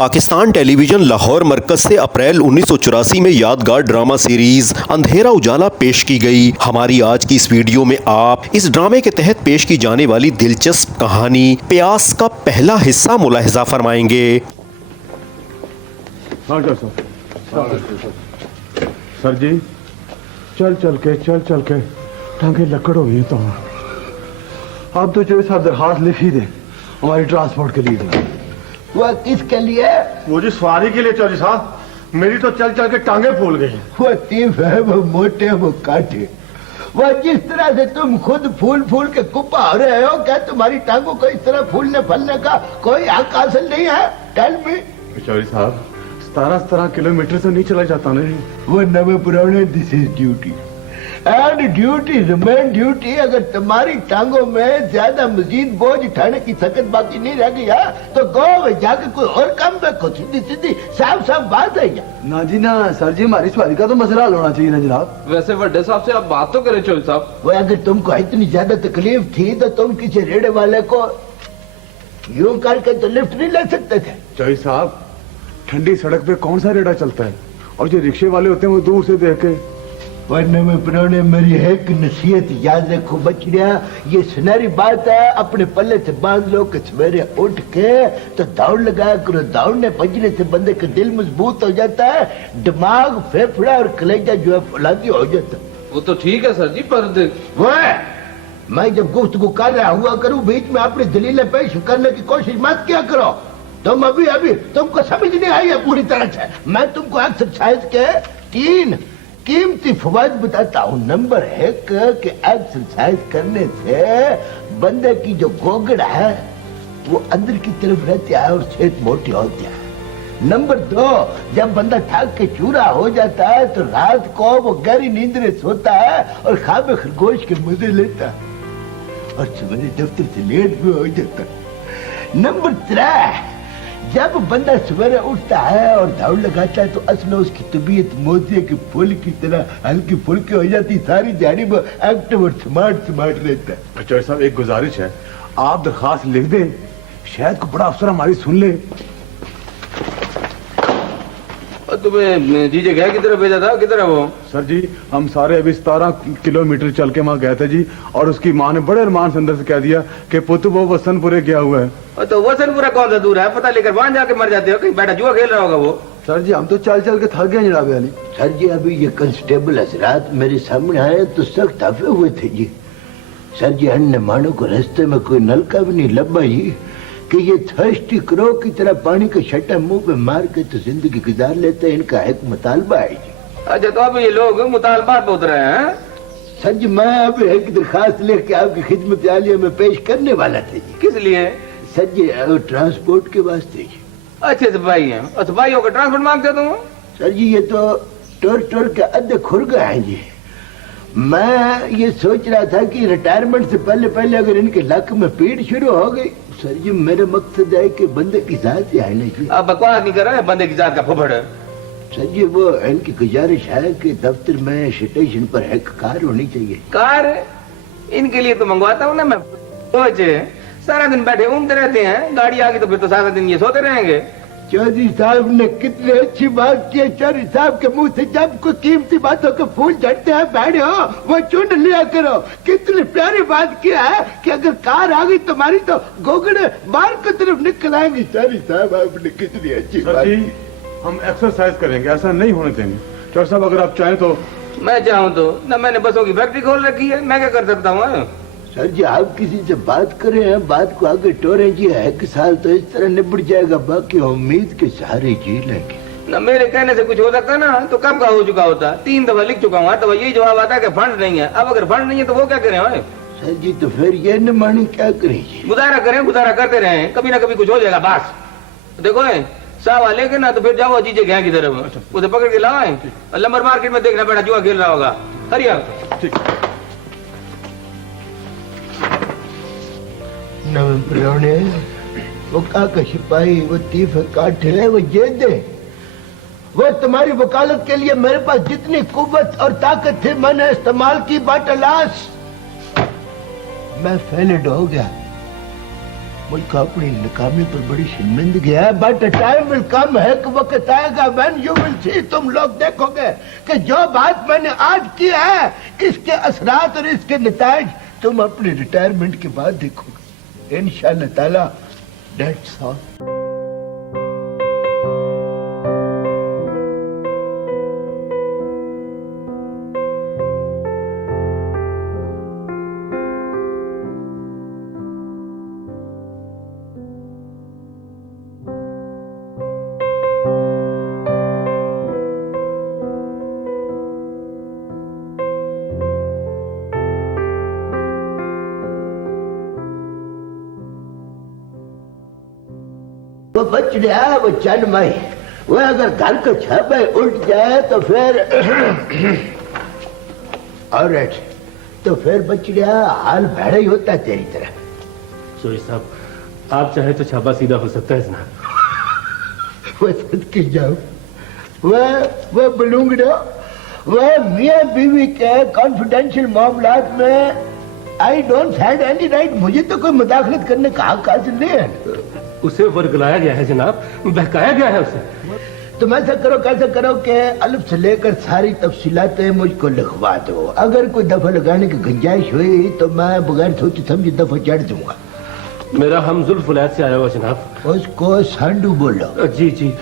Pakistan television Lahore मरकज से अप्रैल 1984 में यादगार ड्रामा सीरीज अंधेरा उजाला पेश की गई। हमारी आज की इस वीडियो में आप इस ड्रामे के तहत पेश की जाने वाली दिलचस्प कहानी प्यास का पहला हिस्सा मुलाहिजा फरमाएंगे। सर जी चल चल के टांगे लकड़ हो गई। तो आप तो जो साहब दरखास्त लिख ही दे हमारी ट्रांसपोर्ट के लिए। वो किसके लिए? वो जी सवारी के लिए चौधरी साहब। मेरी तो चल के टांगे फूल गई। वो तीफ है, वो मोटे, वो काटे। वो जिस तरह से तुम खुद फूल के कुप्पा हो रहे हो, क्या तुम्हारी टांगों को इस तरह फूलने फलने का कोई हक हासिल नहीं है? Tell me. चौधरी साहब 17 किलोमीटर से नहीं चला जाता नहीं। वो नवे पुराने, this is duty and duty remain duty. अगर तुम्हारी टांगों में ज्यादा मजीद बोझ उठाने की ताकत बाकी नहीं रह गई है तो गो जाके कोई और काम देखो। सीधी साफ बात है क्या? ना जी ना सर जी, हमारी सवारी का तो मसला हल होना चाहिए ना जनाब। वैसे बड़े साहब से आप बात तो करें चौधरी साहब। वो अगर तुमको इतनी ज्यादा तकलीफ थी तो तुम किसी रेड़े वाले को यूं करके तो लिफ्ट नहीं ले सकते थे? चौधरी साहब ठंडी सड़क पे कौन सा रेड़ा चलता है, और जो रिक्शे वाले होते हैं वो दूर से देख के। वरना में पुराने मेरी एक नसीहत याद रखो बचड़िया, ये सुनहरी बात है, अपने पल्ले से बांध लो कि सवेरे उठ के तो दौड़ लगाया करो। दौड़ने भजने से बंदे का दिल मजबूत हो जाता है, दिमाग, फेफड़ा और कलेजा जो है फौलादी हो जाता है। वो तो ठीक है सर जी, पर वो मैं जब गुफ्तगू कर रहा हुआ करूं बीच में अपनी दलीलें पेश करने की कोशिश मत किया करो। तुम अभी तुमको समझ नहीं आई है पूरी तरह से। मैं तुमको एक्सरसाइज के 3 कीमती फवायद बताता हूँ। नंबर 1 कि एक्सरसाइज करने से बंदे की जो गोगड़ है वो अंदर की तरफ रहती है और सेहत मोटी होती है। नंबर 2, जब बंदा थक के चूरा हो जाता है तो रात को वो गहरी नींद में सोता है और ख्वाब खरगोश के मजे लेता है और सवेरे दफ्तर से लेट भी हो जाता है। नंबर 3, जब बंदा सवेरे उठता है और दौड़ लगाता है तो असल में उसकी तबीयत मोतिये के फूल की तरह हल्की फुल्की हो जाती, सारी दिहाड़ी में एक्टिव और स्मार्ट रहता है। चौधरी साहब एक गुजारिश है, आप दरखास्त लिख दें, शायद को बड़ा अफसर हमारी सुन ले। तुम्हें जीजे गया किधर भेजा था? किधर है वो? सर जी हम सारे अभी 17 किलोमीटर चल के वहाँ गए थे जी, और उसकी माँ ने बड़े अरमान से अंदर से कह दिया कि पुत्र वो वसनपुरे गया हुआ है। तो वसनपुरा कौन सा दूर है? पता लेकर वहां जाके मर जाते हो, कहीं बैठा जुआ खेल रहा होगा वो। सर जी हम तो चल के थक गए जनाब अली। सर जी अभी ये कांस्टेबल हजरात मेरे सामने आए तो सख्त हफे हुए थे जी। सर जी अन्य मानों को रास्ते में कोई नलका भी नहीं लब्बा जी कि ये थर्स्टी क्रो की तरह पानी का छट्टा मुंह पे मार के तो जिंदगी गुजार लेते हैं। इनका एक मुतालबा है जी। अच्छा तो अब ये लोग मुतालबात बोल रहे हैं? सर जी मैं अब एक दरखास्त लेके आपकी खिदमत आलिया में पेश करने वाला था जी। किस लिए? सर जी ट्रांसपोर्ट के वास्ते जी। अच्छे सिपाही हैं, सिपाहियों का ट्रांसपोर्ट मांगते तुम? सर जी ये तो टोर के अद्धे खुरगा है जी। मैं ये सोच रहा था कि रिटायरमेंट से पहले अगर इनके लक में पीड़ शुरू हो गई। सर जी मेरा मकसद है कि बंदे की जात है ना जी। आप बकवास नहीं कर रहे हैं, बंदे की जात का फुफड़ है। सर जी वो इनकी गुजारिश है कि दफ्तर में स्टेशन पर एक कार होनी चाहिए। कार? इनके लिए तो मंगवाता हूँ ना मैं। सोचे सारा दिन बैठे घूमते रहते हैं, गाड़ी आ गई तो फिर तो सारा दिन ये सोते रहेंगे। चौधरी साहब ने कितनी अच्छी बात की। चौधरी साहब के मुंह से जब कोई कीमती बातों के फूल झड़ते हैं बैठो वो चुन लिया करो। कितनी प्यारी बात किया है कि अगर कार आ गई तुम्हारी तो गोगड़े बाहर की तरफ निकल आएंगी। चौधरी साहब आपने कितनी अच्छी बात की। हम एक्सरसाइज करेंगे, ऐसा नहीं होने देंगे। चौधरी साहब अगर आप चाहें तो। मैं चाहूँ तो ना, मैंने बसों की फैक्ट्री खोल रखी है, मैं क्या कर सकता हूँ? सर जी आप किसी से बात करें हैं, बात को आगे टोरे जी। 1 साल तो इस तरह निपट जाएगा, बाकी उम्मीद के सहारे जी लेंगे ना। मेरे कहने से कुछ हो सकता ना तो कब का हो चुका होता। 3 दफा लिख चुका हूँ, तो यही जवाब आता है कि फंड नहीं है। अब अगर फंड नहीं है तो वो क्या करें भाई? सर जी तो फिर ये न मानी क्या करेंगे? गुजारा करें, गुजारा करते रहे, कभी ना कभी कुछ हो जाएगा। बस देखो सावा लेके ना तो फिर जाओ जीजे गया की तरफ, उसे पकड़ के लाओ। लंबर मार्केट में देखना बेटा जुआ खेल रहा होगा। हरिया ठीक नवे वो काका सिपाही, वो तीफ काठे, वो ये दे। वो तुम्हारी वकालत के लिए मेरे पास जितनी कुव्वत और ताकत थी मैंने इस्तेमाल की। बट अलास मैं फेलिड हो गया। मुझको अपनी नाकामी पर बड़ी शर्मिंदगी है, बट टाइम विल कम है कि वक्त आएगा व्हेन यू विल सी, तुम लोग देखोगे कि जो बात मैंने आज की है इसके असरात और इसके नताइज तुम अपनी रिटायरमेंट के बाद देखोगे इंशाअल्लाह ताला। That's all. वो बच गया वो चंद मई, वो अगर घर का छापे उल्ट जाए तो फिर ऑलराइट, तो फिर बच गया हाल भैड़ा ही होता है तेरी तरह। चोरी साहब, आप चाहे तो छापा सीधा हो सकता है जनाब। वो सदके जाओ, वह बलूंगड़ा, वह मियाँ बीवी के कॉन्फिडेंशियल मामलात में I don't have any right, मुझे तो कोई मुदाखलत करने का हक हासिल नहीं है। उसे वर्गलाया गया है जनाब, बहकाया गया है उसे। तुम ऐसा करो, कैसे करो कि अलिफ से लेकर सारी तफसीलातें मुझको लिखवा दो, अगर कोई दफा लगाने की गुंजाइश हुई तो मैं बगैर सोचे समझे दफा चढ़ दूंगा। मेरा हम जुल्फुलैद से आया हुआ जनाब। उसको सांडू बोलो। जी जी,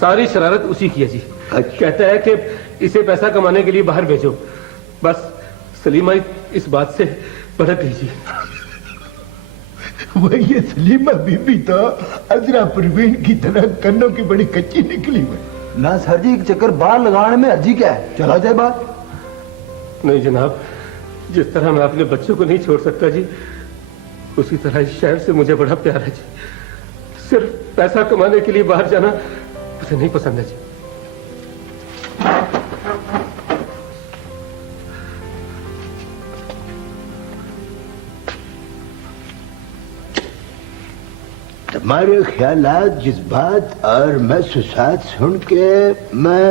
सारी शरारत उसी की है जी। अच्छा। कहता है कि इसे पैसा कमाने के लिए बाहर भेजो, बस सलीमा इस बात से भड़क गई जी। वह ये सलीमा बीबी तो अजरा परवीन की तरह कन्नों की बड़ी कच्ची निकली हुई। ना सर जी, एक चक्कर बाहर लगाने में अर्जी क्या है, चला जाए बात। नहीं जनाब, जिस तरह मैं अपने बच्चों को नहीं छोड़ सकता जी, उसी तरह इस शहर से मुझे बड़ा प्यार है जी। सिर्फ पैसा कमाने के लिए बाहर जाना मुझे नहीं पसंद है जी। तुम्हारे ख्यालात, जज्बात और महसूसात सुन के मैं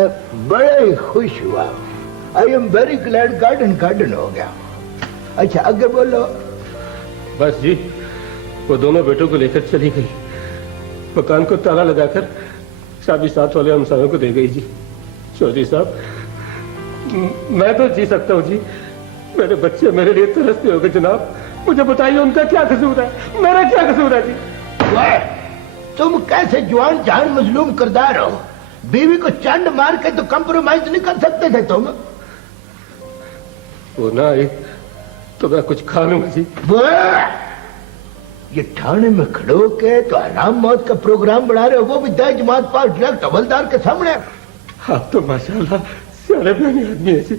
बड़ा ही खुश हुआ। I am very glad, garden हो गया। अच्छा आगे बोलो। बस जी, वो दोनों बेटों को लेकर चली गई, मकान को ताला लगाकर चाबी साथ वाले हमसायों को दे गई जी। चौधरी साहब, मैं तो जी सकता हूँ जी, मेरे बच्चे मेरे लिए तरसते हो गए जनाब। मुझे बताइए उनका क्या कसूर है, मेरा क्या कसूर है जी। तुम कैसे जवान जान मजलूम किरदार हो, बीवी को चंड मार के तो कंप्रोमाइज नहीं कर सकते थे तुम। वो ना आई तो मैं कुछ खा लूंगा जी। ये थाने में खड़ो के तो हराम मौत का प्रोग्राम बना रहे हो, वो भी दह जमात पास डायरेक्ट हवलदार के सामने। आप तो माशाल्लाह सियाने बयाने आदमी है जी।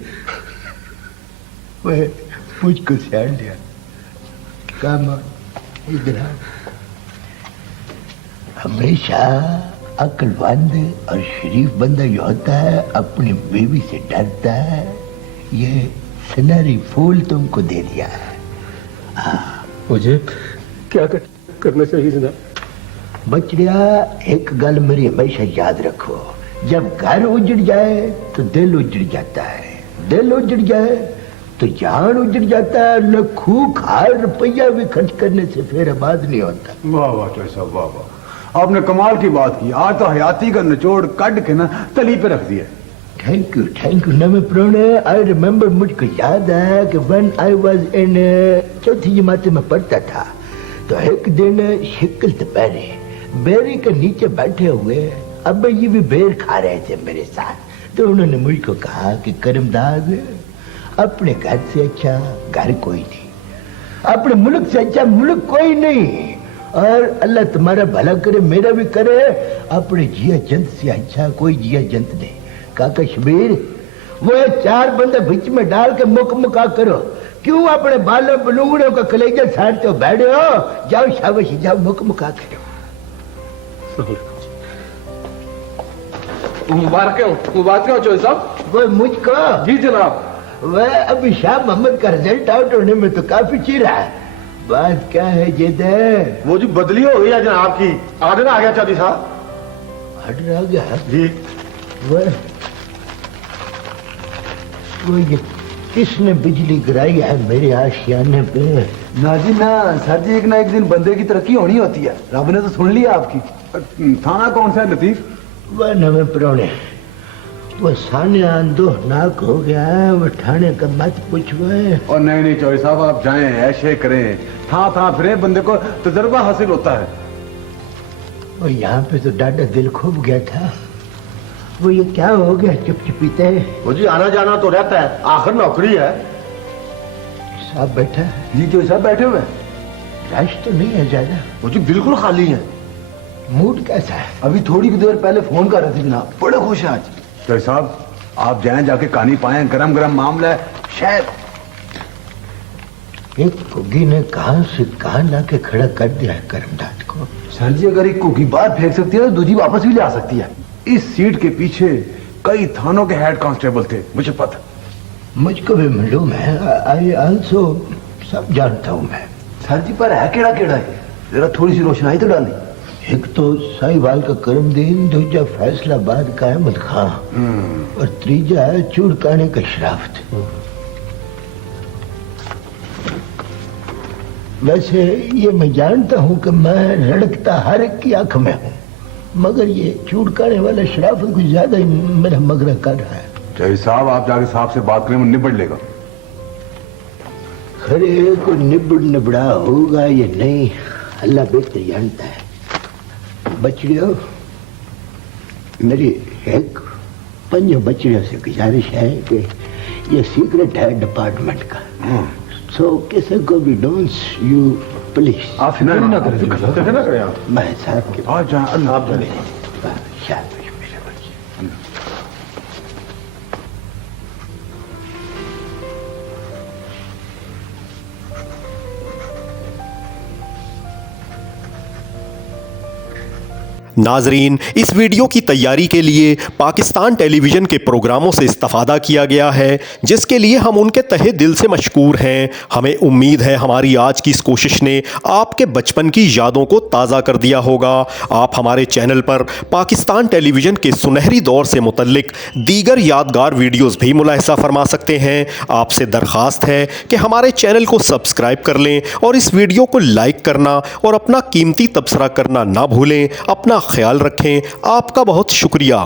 वह मुझको सियान लिया, काम इधर आ। हमेशा अक्लमंद और शरीफ बंदा ये होता है, अपनी बीवी से डरता है। ये सुनहरी फूल तुमको दे दिया है। मुझे क्या करना चाहिए जनाब? बचड़िया, एक गल मेरी हमेशा याद रखो, जब घर उजड़ जाए तो दिल उजड़ जाता है, दिल उजड़ जाए तो जान उजड़ जाता है। लाखों खार रुपया भी खर्च करने से फिर आबाद नहीं होता। वाह वाह चौधरी साहब, वाह वाह, आपने कमाल की बात की। आज तो हयाती का निचोड़ कट के ना तली पे रख दिया। थैंक यू नवे प्रोने। आई रिमेम्बर, मुझको याद है कि व्हेन आई वाज इन चौथी जमात में पढ़ता था, तो एक दिन शिकल दोपहरे बेरी के नीचे बैठे हुए अब ये भी बेर खा रहे थे मेरे साथ। तो उन्होंने मुझको कहा कि करमदाद, अपने घर से अच्छा घर कोई नहीं, अपने मुल्क से अच्छा मुल्क कोई नहीं, और अल्लाह तुम्हारा भला करे, मेरा भी करे। अपने जिया जंत से अच्छा कोई जिया जंत नहीं। काका शबीर, वो चार बंदे बीच में डाल के मुका करो, क्यों अपने बालों बलूंगड़ों का कलेजा साड़ते हो? बैठे हो, जाओ शाबाशी, जाओ मुका करो। मुबारक हो चौधरी साहब। वो मुझको? जी जनाब। वह अभी शाह मोहम्मद का रिजल्ट आउट होने में तो काफी चिर है। बात क्या है जेदे? वो जी बदली हो गई है जनाब की, आर्डर आ गया चौधरी साहब। ऑर्डर आ गया जी। वो ये किसने बिजली गिराई है मेरे आशियाने पे? ना जी ना सर जी, एक ना एक दिन बंदे की तरक्की होनी होती है। रब ने तो सुन लिया आपकी। थाना कौन सा है लतीफ? वह नवे परौने, वो सानिया दो नाक हो गया है, वो ठाणे का मत पूछवे। और नहीं चौधरी साहब, आप जाएं, ऐशे करें, था फिरे, बंदे को तजर्बा हासिल होता है। वो यहाँ पे तो डाटा दिल खूब गया था। वो ये क्या हो गया चुपचुपीते? वो जी आना जाना तो रहता है, आखिर नौकरी है। साहब बैठा है जी चौधरी साहब बैठे हुए हैं। रश तो नहीं है ज्यादा? वो जी बिल्कुल खाली है। मूड कैसा है? अभी थोड़ी देर पहले फोन कर रहे थे जनाब, बड़े खुश हैं आज। चौधरी साहब आप जाएं, जाके कहानी पाएं, गरम गरम मामला है शायद। एक कुगी ने कहां से कहां लाके खड़ा कर दिया है करमदाद को। सर जी, अगर एक कुकी बाहर फेंक सकती है तो दूसरी वापस भी ले आ सकती है। इस सीट के पीछे कई थानों के हेड कांस्टेबल थे, मुझे पता। मुझको भी मालूम है, आई आल्सो, सब जानता हूं मैं। सर जी पर है केड़ा केड़ा है, जरा थोड़ी सी रोशनाई तो डाली। एक तो साहिवाल का करमदीन, दूजा फैसलाबाद का अहमद खां, और तीजा है चूड़काने का शराफत। वैसे ये मैं जानता हूं कि मैं रड़कता हर एक की आंख में हूं, मगर ये चूड़काने वाला शराफत कुछ ज्यादा ही मेरा मगरा कर रहा है। चौधरी साहब आप जाके साहब से बात करें, वो निपट लेगा। खरे को निबड़ा होगा या नहीं, अल्लाह बेहतर जानता है। बचड़ियों, मेरी एक 5 बचड़ियों से गुजारिश है कि ये सीक्रेट है डिपार्टमेंट का, सो किसी को भी डोंट यू प्लीज। आप फिक्र ना करें, मैं साहब के आज जाए अल्लाह आप जाने। शाबाश मेरे बच्चे। नाजरीन, इस वीडियो की तैयारी के लिए पाकिस्तान टेलीविज़न के प्रोग्रामों से इस्तेफादा किया गया है, जिसके लिए हम उनके तहे दिल से मशकूर हैं। हमें उम्मीद है हमारी आज की इस कोशिश ने आपके बचपन की यादों को ताज़ा कर दिया होगा। आप हमारे चैनल पर पाकिस्तान टेलीविज़न के सुनहरी दौर से मुतल्लिक दीगर यादगार वीडियोज़ भी मुलाहिज़ा फरमा सकते हैं। आपसे दरख्वास्त है कि हमारे चैनल को सब्सक्राइब कर लें और इस वीडियो को लाइक करना और अपना कीमती तबसरा करना ना भूलें। अपना ख्याल रखें। आपका बहुत शुक्रिया।